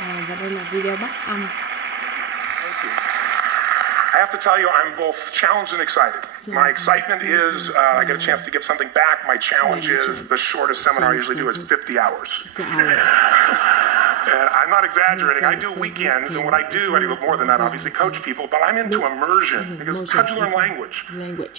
Và đây là video bắt âm. I have to tell you, I'm both challenged and excited. My excitement is I get a chance to give something back. My challenge is the shortest seminar I usually do is 50 hours. And I'm not exaggerating. I do weekends, and what I do more than that, obviously, coach people, but I'm into immersion, because how'd you learn language?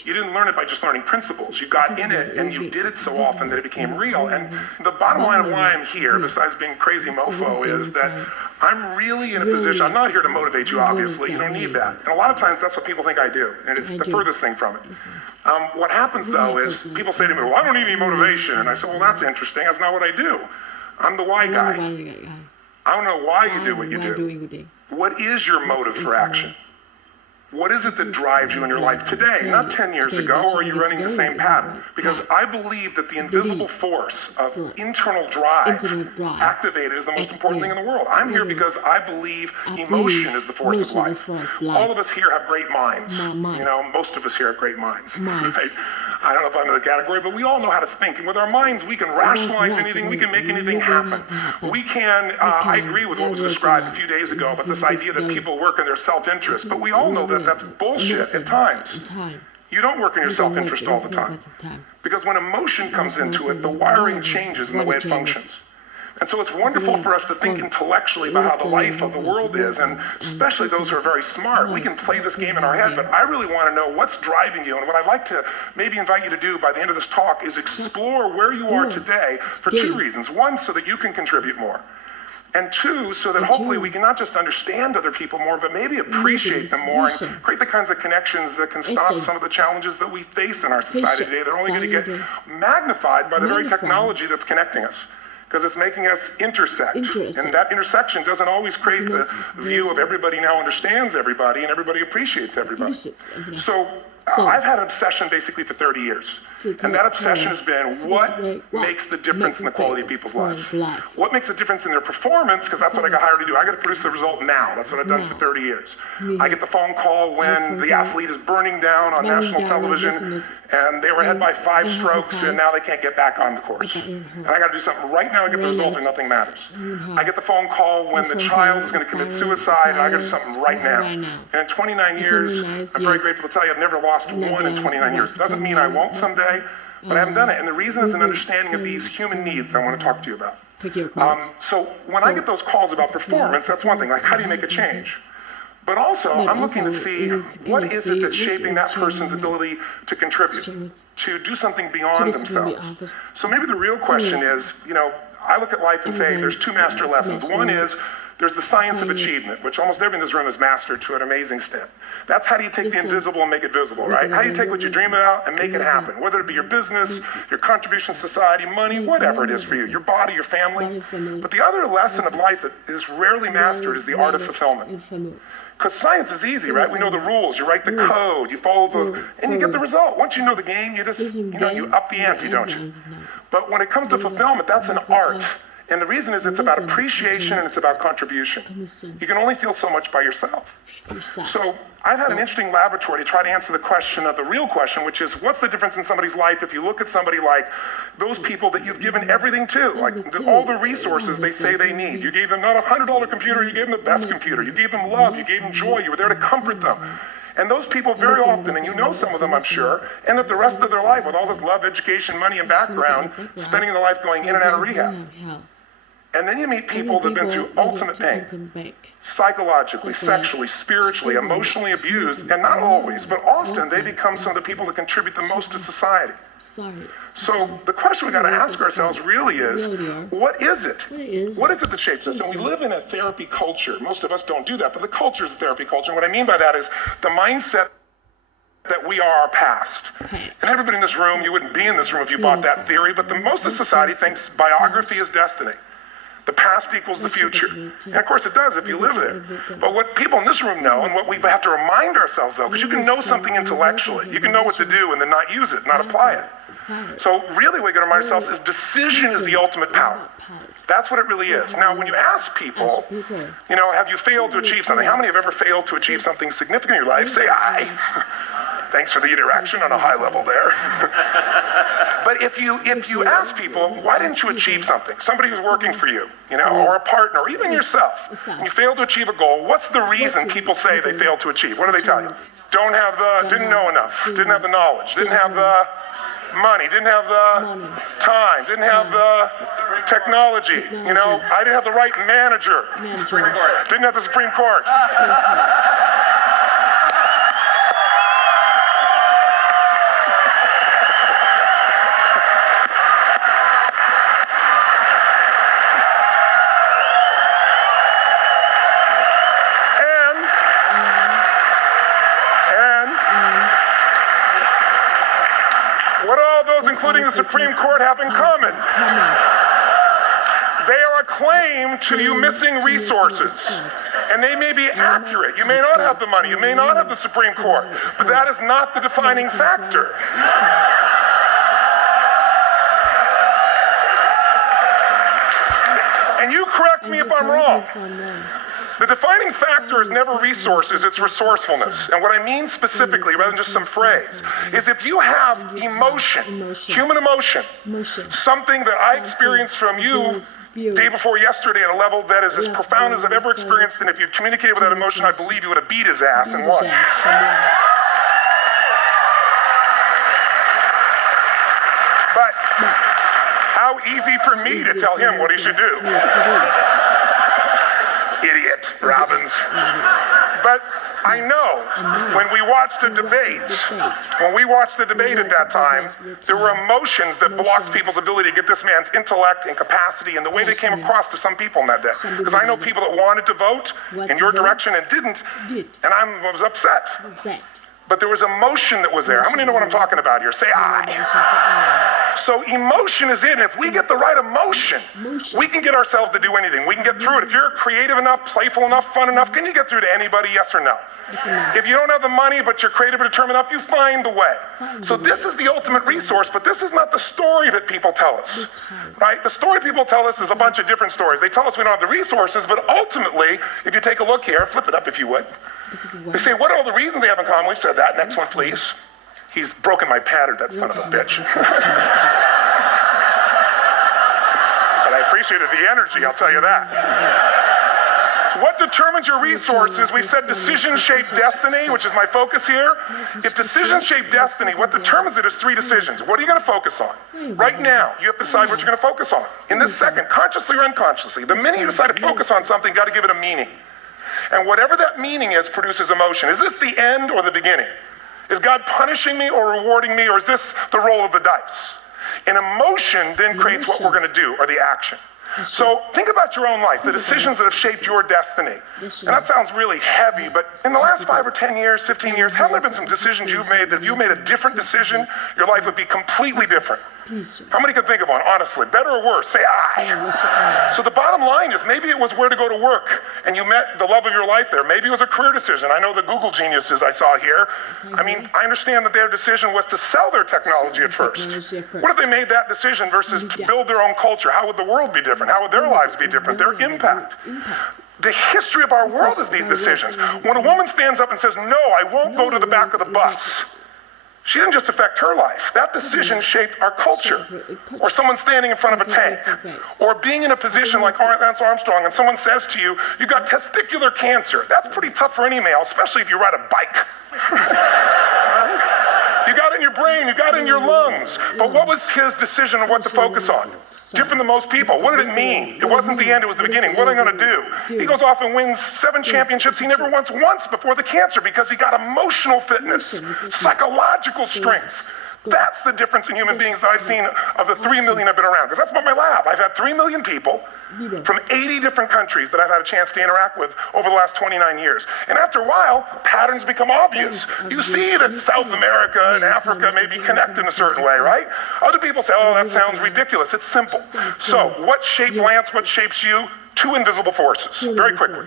You didn't learn it by just learning principles. You got in it, and you did it so often that it became real. And the bottom line of why I'm here, besides being crazy mofo, is that I'm really in a position, I'm not here to motivate you, obviously. You don't need that. And a lot of times, that's what people think I do, and it's the furthest thing from it. What happens, though, is people say to me, well, I don't need any motivation. And I say, well, that's interesting. That's not what I do. I'm the why guy. I don't know why you do what you do. What is your motive for action? What is it that drives you in your life today? Not 10 years ago, or are you running the same pattern? Because I believe that the invisible force of internal drive activated is the most important thing in the world. I'm here because I believe emotion is the force of life. All of us here have great minds. You know, most of us here have great minds. Right? I don't know if I'm in the category, but we all know how to think. And with our minds, we can rationalize anything. We can make anything happen. We can, I agree with what was described a few days ago about this idea that people work in their self-interest. But we all know that that's bullshit at times. You don't work in your self-interest all the time. Because when emotion comes into it, the wiring changes in the way it functions. And so it's wonderful for us to think intellectually about how the life of the world is, and especially those who are very smart. We can play this game in our head, but I really want to know what's driving you. And what I'd like to maybe invite you to do by the end of this talk is explore where you are today for two reasons. One, so that you can contribute more. And two, so that hopefully we can not just understand other people more, but maybe appreciate them more and create the kinds of connections that can stop some of the challenges that we face in our society today. They're only going to get magnified by the very technology that's connecting us, because it's making us intersect. And that intersection doesn't always create the view of everybody now understands everybody and everybody appreciates everybody. So I've had an obsession basically for 30 years. And that obsession has been what makes the difference in the quality of people's lives? What makes a difference in their performance? Because that's what I got hired to do. I got to produce the result now. That's what I've done for 30 years. I get the phone call when the athlete is burning down on national television and they were ahead by 5 strokes and now they can't get back on the course. And I got to do something right now to get the result or nothing matters. I get the phone call when the child is going to commit suicide and I got to do something right now. And in 29 years, I'm very grateful to tell you I've never lost one in 29 years. It doesn't mean I won't someday, but I haven't done it. And the reason is an understanding of these human needs I want to talk to you about. So when I get those calls about performance, that's one thing, like how do you make a change? But also, I'm looking to see what is it that's shaping that person's ability to contribute, to do something beyond themselves. So maybe the real question is, you know, I look at life and say there's 2 master lessons. One is there's the science of achievement, which almost everyone in this room has mastered to an amazing extent. That's how do you take the invisible and make it visible, right? How do you take what you dream about and make it happen? Whether it be your business, your contribution to society, money, whatever it is for you, your body, your family. But the other lesson of life that is rarely mastered is the art of fulfillment. Because science is easy, right? We know the rules. You write the code, you follow those, and you get the result. Once you know the game, you just, you up the ante, don't you? But when it comes to fulfillment, that's an art. And the reason is it's about appreciation and it's about contribution. You can only feel so much by yourself. So I've had an interesting laboratory to try to answer the question of the real question, which is what's the difference in somebody's life if you look at somebody like those people that you've given everything to, like all the resources they say they need. You gave them not a $100 computer, you gave them the best computer. You gave them love, you gave them joy, you were there to comfort them. And those people very often, and you know some of them I'm sure, end up the rest of their life with all this love, education, money, and background, spending their life going in and out of rehab. And then you meet people that have been through ultimate pain, psychologically, sexually, spiritually, emotionally abused, and not always, but often they become some of the people that contribute the most to society. So the question we got to ask ourselves really is, what is it? What is it that shapes us? And we live in a therapy culture. Most of us don't do that, but the culture is a therapy culture. And what I mean by that is the mindset that we are our past. And everybody in this room, you wouldn't be in this room if you bought that theory, but most of society thinks biography is destiny. The past equals the future. And of course it does if you live there. But what people in this room know, and what we have to remind ourselves though, because you can know something intellectually, you can know what to do and then not use it, not apply it. So really what we got to remind ourselves is decision is the ultimate power. That's what it really is. Now when you ask people, you know, have you failed to achieve something? How many have ever failed to achieve something significant in your life? Say I. Thanks for the interaction on a high level there. But if you ask people, why didn't you achieve something? Somebody who's working for you, or a partner, or even yourself, and you failed to achieve a goal, what's the reason people say they failed to achieve? What do they tell you? Didn't know enough, didn't have the knowledge, didn't have the money, didn't have the time, didn't have the technology, I didn't have the right manager, didn't have the Supreme Court. Including the Supreme Court have in common. They are a claim to you missing resources. And they may be accurate. You may not have the money. You may not have the Supreme Court. But that is not the defining factor. And you correct me if I'm wrong. The defining factor is never resources, it's resourcefulness. And what I mean specifically, rather than just some phrase, is if you have emotion, human emotion, something that I experienced from you day before yesterday at a level that is as profound as I've ever experienced, and if you'd communicated with that emotion, I believe you would have beat his ass and won. But how easy for me to tell him what he should do. Idiot, Robbins. But I know when we watched the debate at that time, there were emotions that blocked people's ability to get this man's intellect and capacity and the way they came across to some people in that day. Because I know people that wanted to vote in your direction and didn't, and I was upset. But there was emotion that was there. How many know what I'm talking about here? Say I. So emotion is in. If we get the right emotion, we can get ourselves to do anything. We can get through it. If you're creative enough, playful enough, fun enough, can you get through to anybody, yes or no? If you don't have the money, but you're creative and determined enough, you find the way. So this is the ultimate resource, but this is not the story that people tell us, right? The story people tell us is a bunch of different stories. They tell us we don't have the resources, but ultimately, if you take a look here, flip it up if you would. They say, what are all the reasons they have in common? We said that. Next one, please. He's broken my pattern, that son of a bitch. But I appreciated the energy, I'll tell you that. What determines your resources? We said decisions shape destiny, which is my focus here. If decisions shape destiny, what determines it is 3 decisions. What are you going to focus on? Right now, you have to decide what you're going to focus on. In this second, consciously or unconsciously, the minute you decide to focus on something, you've got to give it a meaning. And whatever that meaning is produces emotion. Is this the end or the beginning? Is God punishing me or rewarding me, or is this the roll of the dice? And emotion then creates what we're going to do, or the action. So think about your own life, the decisions that have shaped your destiny. And that sounds really heavy, but in the last 5 or 10 years, 15 years, haven't there been some decisions you've made that if you made a different decision, your life would be completely different? How many can think of one, honestly? Better or worse? Say I. So the bottom line is maybe it was where to go to work and you met the love of your life there. Maybe it was a career decision. I know the Google geniuses I saw here. I mean, I understand that their decision was to sell their technology at first. What if they made that decision versus to build their own culture? How would the world be different? How would their lives be different? Their impact. The history of our world is these decisions. When a woman stands up and says, no, I won't go to the back of the bus, she didn't just affect her life. That decision shaped our culture. Or someone standing in front of a tank. Or being in a position like Lance Armstrong and someone says to you, you got testicular cancer. That's pretty tough for any male, especially if you ride a bike. You got it in your brain, you got it in your lungs. But what was his decision on what to focus on? Different than most people. What did it mean? It wasn't the end, it was the beginning. What am I going to do? He goes off and wins 7 championships he never won once before the cancer because he got emotional fitness, psychological strength. That's the difference in human beings that I've seen of the 3 million I've been around. Because that's about my lab. I've had 3 million people from 80 different countries that I've had a chance to interact with over the last 29 years. And after a while, patterns become obvious. You see that South America and Africa may be connected in a certain way, right? Other people say, oh, that sounds ridiculous. It's simple. So what shaped Lance? What shapes you? 2 invisible forces, very quickly.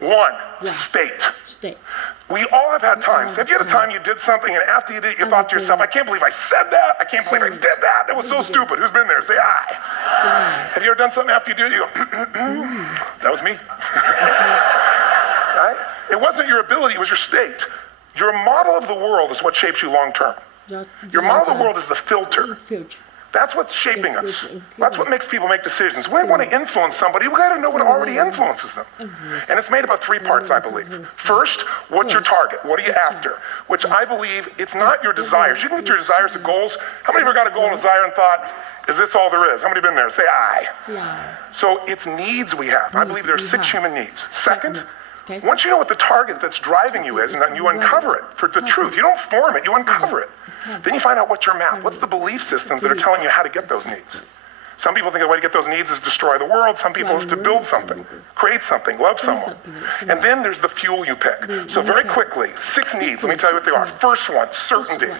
1, state. We all have had times. Have you had a time you did something and after you did it, you thought to yourself, I can't believe I said that. I can't believe I did that. That was so stupid. Who's been there? Say I. Have you ever done something after you did it? You go, that was me. Right? It wasn't your ability, it was your state. Your model of the world is what shapes you long term. Your model of the world is the filter. That's what's shaping us. That's what makes people make decisions. When we want to influence somebody, we got to know what already influences them. And it's made up of 3 parts, I believe. First, what's your target? What are you after? Which I believe it's not your desires. You can get your desires to goals. How many of you got a goal and desire and thought, is this all there is? How many been there? Say aye. So it's needs we have. I believe there are 6 human needs. Second, once you know what the target that's driving you is, and then you uncover it for the truth, you don't form it, you uncover it. Then you find out what's your map. What's the belief systems that are telling you how to get those needs? Some people think the way to get those needs is destroy the world. Some people is to build something, create something, love someone. And then there's the fuel you pick. So very quickly, 6 needs. Let me tell you what they are. First one, certainty.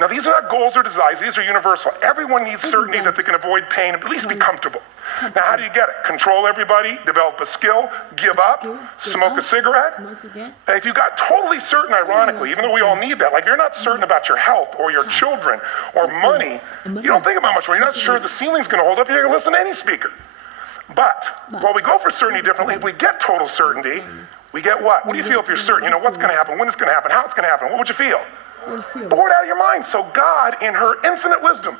Now these are not goals or desires. These are universal. Everyone needs certainty that they can avoid pain, at least be comfortable. Now how do you get it? Control everybody, develop a skill, give up, smoke a cigarette. And if you got totally certain, ironically, even though we all need that, like if you're not certain about your health or your children or money, you don't think about much more. You're not sure the ceiling's going to hold up, you're going to listen to any speaker. But while we go for certainty differently, if we get total certainty, we get what? What do you feel if you're certain? You know what's going to happen, when it's going to happen, how it's going to happen. What would you feel? Bored out of your mind. So God, in her infinite wisdom,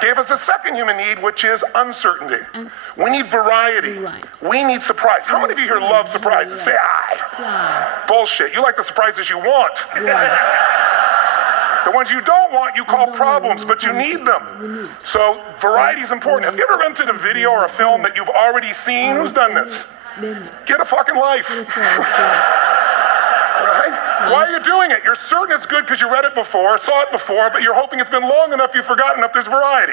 gave us a second human need, which is uncertainty. We need variety. We need surprise. How many of you here love surprises? Say aye. Bullshit. You like the surprises you want. The ones you don't want, you call problems, but you need them. So variety is important. Have you ever rented a video or a film that you've already seen? Who's done this? Get a fucking life. Why are you doing it? You're certain it's good because you read it before, saw it before, but you're hoping it's been long enough you've forgotten enough there's variety.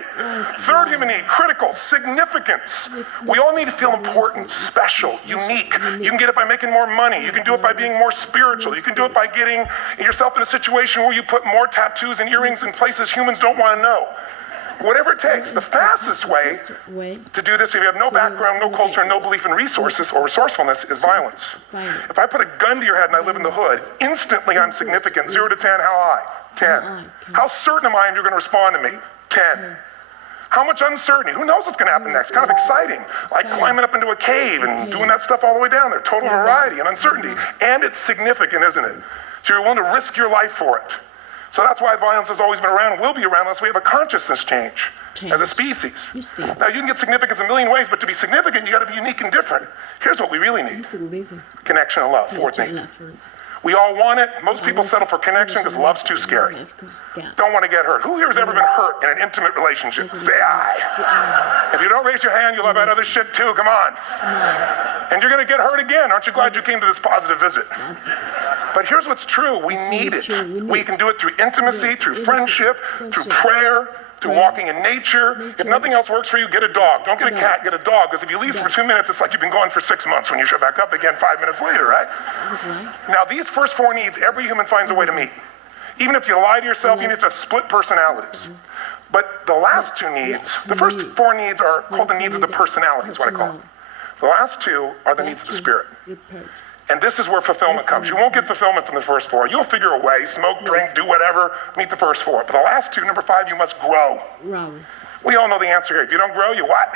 Third human need, critical, significance. We all need to feel important, special, unique. You can get it by making more money. You can do it by being more spiritual. You can do it by getting yourself in a situation where you put more tattoos and earrings in places humans don't want to know. Whatever it takes. The fastest way to do this, if you have no background, no culture, no belief in resources or resourcefulness, is violence. If I put a gun to your head and I live in the hood, instantly I'm significant. 0 to 10, how high? 10. How certain am I you're going to respond to me? 10. How much uncertainty? Who knows what's going to happen next? Kind of exciting. Like climbing up into a cave and doing that stuff all the way down there. Total variety and uncertainty. And it's significant, isn't it? So you're willing to risk your life for it. So that's why violence has always been around and will be around unless we have a consciousness change as a species. Now you can get significance a million ways, but to be significant, you got to be unique and different. Here's what we really need. Connection and love, 4th need. We all want it. Most people settle for connection because love's too scary. Don't want to get hurt. Who here has ever been hurt in an intimate relationship? Say aye. If you don't raise your hand, you'll have had other shit too. Come on. And you're going to get hurt again. Aren't you glad you came to this positive visit? But here's what's true. We need it. We can do it through intimacy, through friendship, through prayer, through walking in nature. If nothing else works for you, get a dog. Don't get a cat, get a dog. Because if you leave for 2 minutes, it's like you've been gone for 6 months when you show back up again 5 minutes later, right? Now, these first 4 needs, every human finds a way to meet. Even if you lie to yourself, you need to have split personalities. But the last 2 needs, the first 4 needs are called the needs of the personality, is what I call them. The last 2 are the needs of the spirit. And this is where fulfillment comes. You won't get fulfillment from the first 4. You'll figure a way, smoke, drink, do whatever, meet the first 4. But the last 2, number 5, you must grow. We all know the answer here. If you don't grow, you what?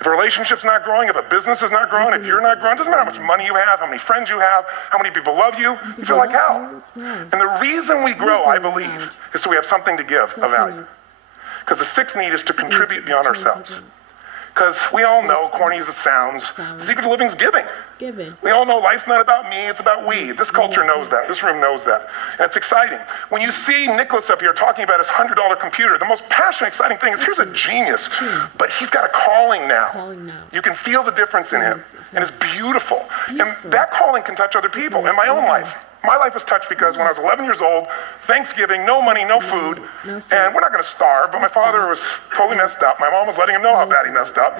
If a relationship's not growing, if a business is not growing, if you're not growing, it doesn't matter how much money you have, how many friends you have, how many people love you, you feel like hell. And the reason we grow, I believe, is so we have something to give of value. Because the 6th need is to contribute beyond ourselves. Because we all know, corny as it sounds, the secret of living is giving. We all know life's not about me, it's about we. This culture knows that. This room knows that. And it's exciting. When you see Nicholas up here talking about his $100 computer, the most passionate, exciting thing is here's a genius, but he's got a calling now. You can feel the difference in him. And it's beautiful. And that calling can touch other people. In my own life. My life was touched because when I was 11 years old, Thanksgiving, no money, no food, and we're not going to starve, but my father was totally messed up. My mom was letting him know how bad he messed up.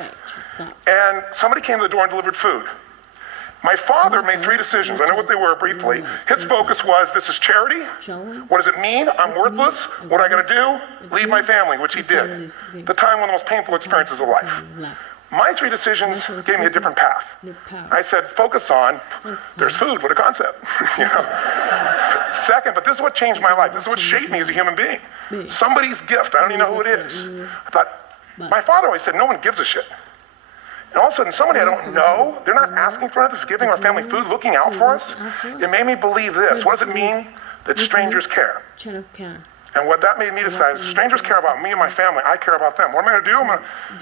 And somebody came to the door and delivered food. My father made 3 decisions. I know what they were briefly. His focus was, this is charity. What does it mean? I'm worthless. What I got to do? Leave my family, which he did. The time, one of the most painful experiences of life. My 3 decisions gave me a different path. I said, focus on, there's food, what a concept. You know? Second, but this is what changed my life. This is what shaped me as a human being. Somebody's gift, I don't even know who it is. I thought, my father always said, no one gives a shit. And all of a sudden, somebody I don't know, they're not asking for it, this is giving our family food, looking out for us. It made me believe this. What does it mean that strangers care? And what that made me decide is strangers care about me and my family. I care about them. What am I going to do?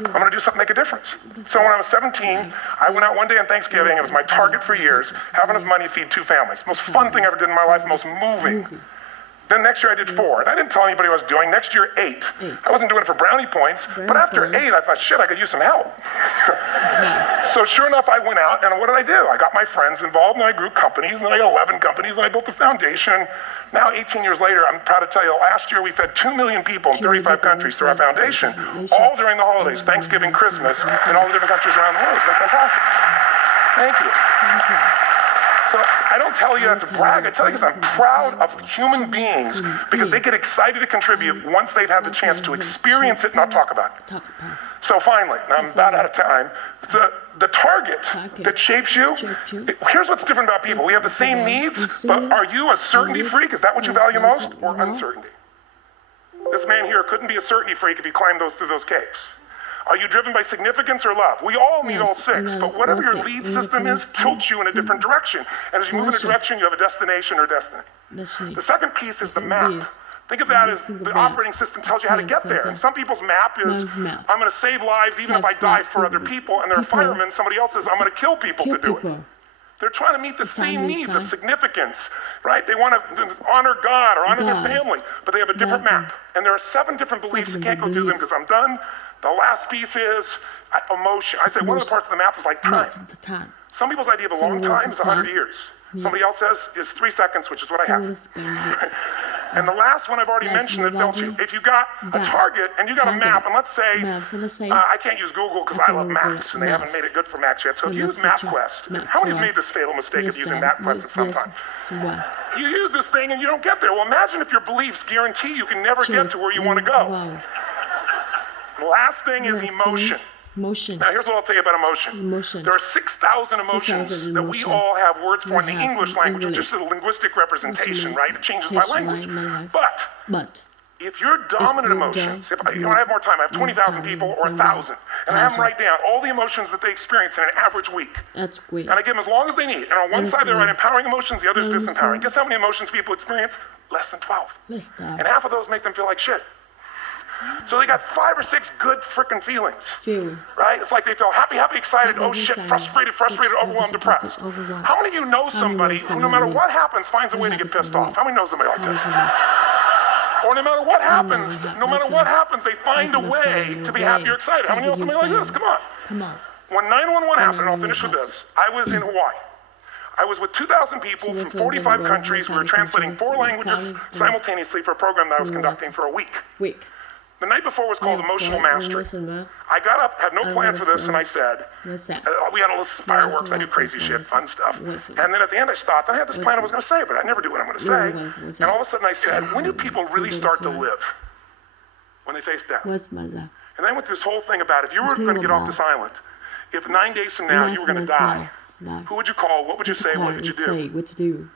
I'm going to do something to make a difference. So when I was 17, I went out one day on Thanksgiving. It was my target for years, having enough money to feed 2 families. Most fun thing I ever did in my life, most moving. Then next year I did 4. And I didn't tell anybody what I was doing. Next year, 8. I wasn't doing it for brownie points. But after 8, I thought, shit, I could use some help. So sure enough, I went out, and what did I do? I got my friends involved, and I grew companies, and then I got 11 companies, and I built a foundation. Now, 18 years later, I'm proud to tell you, last year we fed 2 million people in 35 countries through our foundation, all during the holidays, Thanksgiving, Christmas, in all the different countries around the world. It's been fantastic. Thank you. So I don't tell you that to brag. I tell you because I'm proud of human beings because they get excited to contribute once they've had the chance to experience it, not talk about it. So finally, I'm about out of time. The target that shapes you, here's what's different about people. We have the same needs, but are you a certainty freak? Is that what you value most, or uncertainty? This man here couldn't be a certainty freak if he climbed through those caves. Are you driven by significance or love? We all need all 6, but whatever your lead system is tilts you in a different direction. And as you move in a direction, you have a destination or destiny. The second piece is the map. Think of that as the operating system tells you how to get there. And some people's map is, I'm going to save lives even if I die for other people. And they're firemen. Somebody else says, I'm going to kill people to do it. They're trying to meet the same needs of significance, right? They want to honor God or honor their family, but they have a different map. And there are 7 different beliefs. You can't go through them because I'm done. The last piece is emotion. I say one of the parts of the map is like time. Some people's idea of a long time is 100 years. Somebody else says is 3 seconds, which is what I have. And the last one I've already mentioned that tells you if you got a target and you got a map, and let's say I can't use Google because I love maps and they haven't made it good for Macs yet. So if you use MapQuest, how many have made this fatal mistake of using MapQuest at some time? You use this thing and you don't get there. Well, imagine if your beliefs guarantee you can never get to where you want to go. The last thing is emotion. Now, here's what I'll tell you about emotion. There are 6,000 emotions that we all have words for in the English language, which is just a linguistic representation, right? It changes my language. But if your dominant emotions, if I have more time, I have 20,000 people or 1,000, and I have them write down all the emotions that they experience in an average week. That's great. And I give them as long as they need. And on one side, they write empowering emotions, the other is disempowering. Guess how many emotions people experience? Less than 12. And half of those make them feel like shit. So they got 5 or 6 good freaking feelings, right? It's like they feel happy, excited, oh shit, frustrated, overwhelmed, depressed. How many of you know somebody who no matter what happens finds a way to get pissed off? How many know somebody like this? Or no matter what happens, they find a way to be happy or excited. How many know somebody like this? Come on. When 9/11 happened, and I'll finish with this, I was in Hawaii. I was with 2,000 people from 45 countries. We were translating 4 languages simultaneously for a program that I was conducting for a week. The night before was called Emotional Mastery. I got up, had no plan for this, and I said, we had a list of fireworks, I do crazy shit, fun stuff. And then at the end I stopped, and I had this plan I was going to say, but I never do what I'm going to say. And all of a sudden I said, when do people really start to live? When they face death. And I went through this whole thing about if you were going to get off this island, if 9 days from now you were going to die, who would you call, what would you say, what would you do?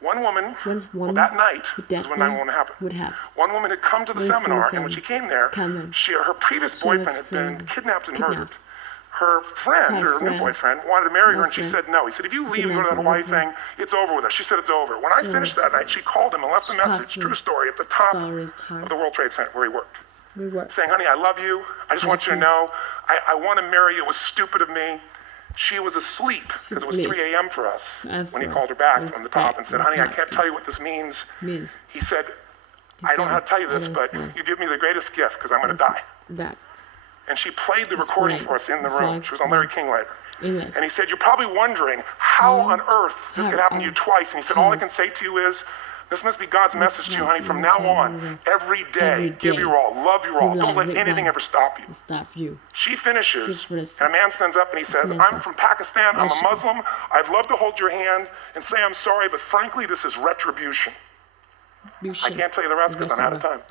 One woman, that night was when 9/11 happened. One woman had come to the seminar, and when she came there, her previous boyfriend had been kidnapped and murdered. Her friend, or new boyfriend, wanted to marry her, and she said no. He said, if you leave and go to that Hawaii thing, it's over with us. She said it's over. When I finished that night, she called him and left a message, true story, at the top of the World Trade Center where he worked. Saying, honey, I love you. I just want you to know, I want to marry you. It was stupid of me. She was asleep because it was 3 a.m. for us when he called her back from the top and said, honey, I can't tell you what this means. He said, I don't know how to tell you this, but you give me the greatest gift because I'm going to die. And she played the recording for us in the room. She was on Larry King later. And he said, you're probably wondering how on earth this could happen to you twice. And he said, all I can say to you is, this must be God's message to you, honey. From now on, every day, give your all, love your all. Don't let anything ever stop you. She finishes, and a man stands up and he says, I'm from Pakistan, I'm a Muslim. I'd love to hold your hand and say I'm sorry, but frankly, this is retribution. I can't tell you the rest because I'm out of time.